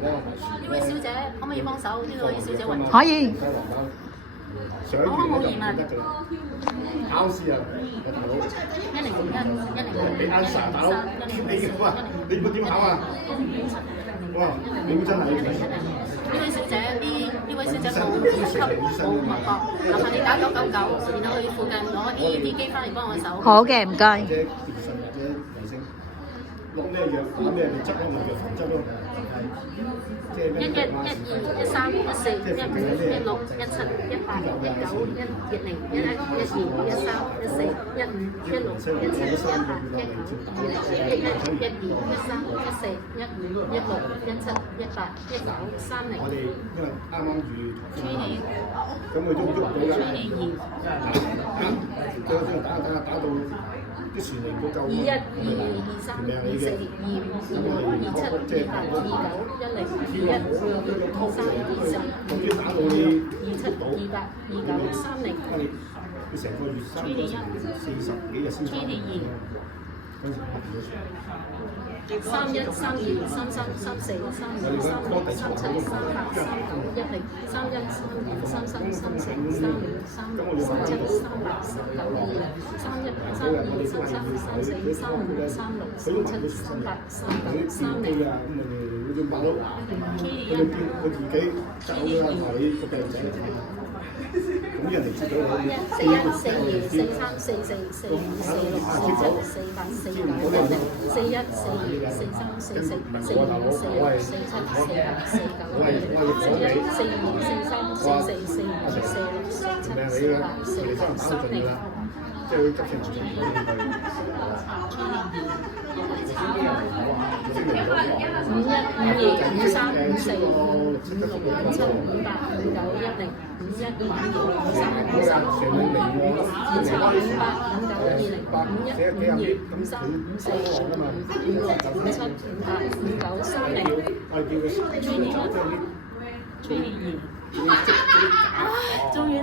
呢位小姐可唔可以幫手？呢位小姐揾可以。我冇疑問。考試啊，大佬你 answer 大佬你哇，你唔點考啊？哇，你真係呢位小姐，呢位小姐冇呼吸冇脈搏，麻煩你打999，然後去附近攞 AED 機翻嚟幫我手。好嘅，唔該。或者電信或者衛星落咩藥打咩質咯，咪藥防質咯。11、12、13、14、15、16、17、18、19、20、21、22、23、14、15、16、17、18、19、20、21、22、23、14、15、16、17、18、19、30。我哋因為啱啱遇台風，咁佢都喐唔到㗎。打到啲船嚟到救。21、22、23、24、25、26、27、28、29、10、21、23、24、27、28、29、30。佢成個月340幾日先翻。31、32、33、34、35、36、37、38、39、10、31、32、33、34、35、36、37、38、39、20、31、32、33、34、35、36、37、38、39、30。佢就問到佢自己走啦，話你個病仔嚟睇。咁人哋知道你41、42、43、44、45、46、47、48、49、41、42、43、44、45、46、47、48、49、41、42、43、44、45、46、47、48、49、30。即係佢急性傳染51、52、53、54、56、57、58、59、10、51、52、53、53、57、58、59、20、51、52、53、54、56、57、58、59、30。我哋叫佢終於。